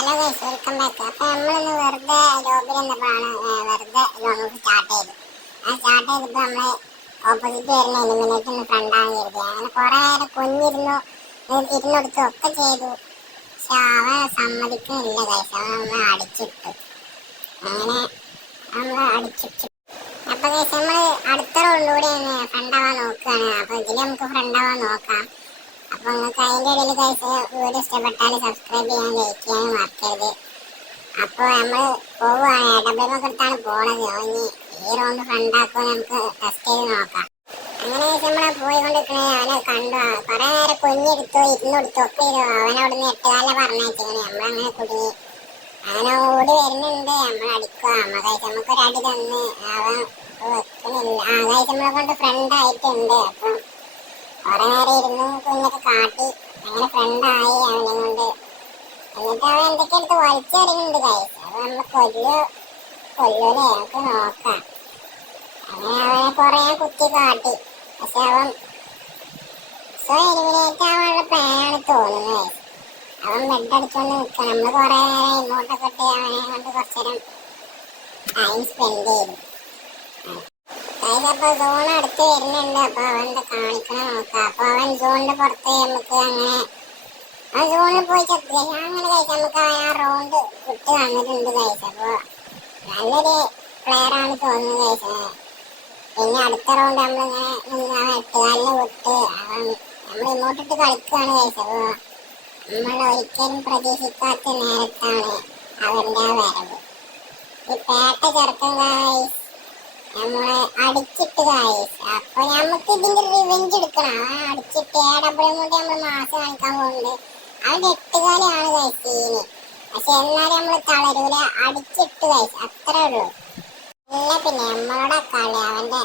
Hello guys, welcome back. അപ്പൊ നമ്മളിന്ന് വെറുതെ ജോബിൽ നിന്നപ്പോഴാണ് വെറുതെ നമുക്ക് സ്റ്റാർട്ട് ചെയ്ത് ചെയ്തപ്പോ നമ്മള് ഓപ്പോസിറ്റ് വരുന്ന എലിമിനേറ്റ് ഒന്ന് ഫ്രണ്ടാകാൻ കരുതി. അങ്ങനെ കുറെ നേരം കുഞ്ഞിരുന്നു ഇരുന്നെടുത്തു ഒക്കെ ചെയ്തു. പക്ഷെ അവൻ സമ്മതിക്കുന്നില്ല ഗൈസ്. അവൻ നമ്മളെ അടിച്ചിട്ടു. അങ്ങനെ നമ്മളെ അടിച്ചിട്ടു. അപ്പൊ ഗൈസ് നമ്മള് അടുത്ത റൗണ്ടിലൂടെ ഫ്രണ്ടാവാൻ നോക്കുകയാണ്. അപ്പൊ ഇതിൽ നമുക്ക് ഫ്രണ്ടാവാൻ നോക്കാം. അപ്പൊ നിങ്ങൾക്ക് അതിന്റെ ഇടയിൽ ഗൈസ് വീഡിയോ ഇഷ്ടപ്പെട്ടാൽ സബ്സ്ക്രൈബ് ചെയ്യാൻ, ലൈക്ക് ചെയ്യാനും മറക്കരുത്. അപ്പോൾ നമ്മൾ പോവുകയാണ്. ഡബ്ല്യൂമൊക്കെ എടുത്താണ് പോണത്. ഇനി ഈ റൗണ്ട് ഫ്രണ്ടാക്കുമോ നമുക്ക് ടെസ്റ്റ് ചെയ്ത് നോക്കാം. അങ്ങനെ നമ്മളെ പോയിക്കൊണ്ടിരിക്കണേ അവനെ കണ്ടു. കുറെ നേരം കുഞ്ഞെടുത്തു ഇരുന്നെടുത്തു ഒക്കെ ചെയ്തു. അവനവിടുന്ന് 8 കാലിലെ പറഞ്ഞയച്ചിങ്ങനെ നമ്മളങ്ങനെ കുടുങ്ങി. അങ്ങനെ ഓടി വരുന്നുണ്ട്. നമ്മൾ അടിക്കുക. നമുക്കൊരു അടി തന്ന് അവൻ വെക്കണില്ല. നമ്മളെ കൊണ്ട് ഫ്രണ്ട് ആയിട്ടുണ്ട്. അപ്പം കുറെ നേരം ഇരുന്നു കുഞ്ഞൊക്കെ കാട്ടി അങ്ങനെ ഫ്രണ്ടായി അവനെ കൊണ്ട്. എന്നിട്ട് അവൻ എന്തൊക്കെ എടുത്ത് വലിച്ചെറിയുന്നുണ്ട് ഗൈസ്. അത് നമ്മൾ കൊല്ലൂലേ, നമുക്ക് നോക്കാം. അങ്ങനെ അവനെ കുറെ കുത്തി കാട്ടി. പക്ഷെ അവൻ എലിമിനേറ്റ് ആവാനുള്ള പ്ലാനാണ് തോന്നുന്നത് ഗൈസ്. അവൻ ബെഡ് അടിച്ചോണ്ട് നിൽക്കുക. നമ്മൾ കുറെ നേരം ഇങ്ങോട്ടൊക്കെ ഇട്ട് അവനെ കൊണ്ട് കുറച്ചേരം ടൈം സ്പെൻഡ് ചെയ്തു. അപ്പൊ സോൺ അടുത്ത് വരുന്നുണ്ട്. അപ്പൊ അവൻ എന്താ കാണിക്കണം നോക്കാം. അപ്പൊ അവൻ സോണിന്റെ പുറത്ത് നമുക്ക് അങ്ങനെ ആ സോണിൽ പോയി ചത്ത് അങ്ങനെ കഴിച്ചാൽ നമുക്ക് ആ റൗണ്ട് വിട്ട് തന്നിട്ടുണ്ട് കഴിച്ച. അപ്പൊ നല്ലൊരു പ്ലെയർ ആണ് തോന്നുന്നത് കഴിച്ച. പിന്നെ അടുത്ത റൗണ്ട് നമ്മളിങ്ങനെ 8 കാലിന് വിട്ട് നമ്മൾ ഇങ്ങോട്ടിട്ട് കളിക്കുകയാണ് കഴിച്ചത്. അപ്പൊ നമ്മൾ ഒരിക്കലും പ്രതീക്ഷിക്കാത്ത നേരത്താണ് അവന്റെ ആ വരവ്. ഈ പേട്ട ചെറുക്കൻ ഗൈസ് നമ്മളെ അടിച്ചിട്ട് ഗൈസ്. അപ്പൊ നമുക്ക് ഇതിന്റെ റിവെഞ്ച് എടുക്കണം. അവൻ അടിച്ചിട്ട് AW നമ്മൾ മാസം കാണിക്കാൻ പോകുന്നുണ്ട്. അവന്റെ 8 കാലിയാണ് ഗൈസ് സീന്. പക്ഷെ എന്നാലും നമ്മള് തളരൂല. അടിച്ചിട്ട് ഗൈസ്, അത്രേ ഉള്ളൂ. പിന്നെ നമ്മളോടെ കളി അവന്റെ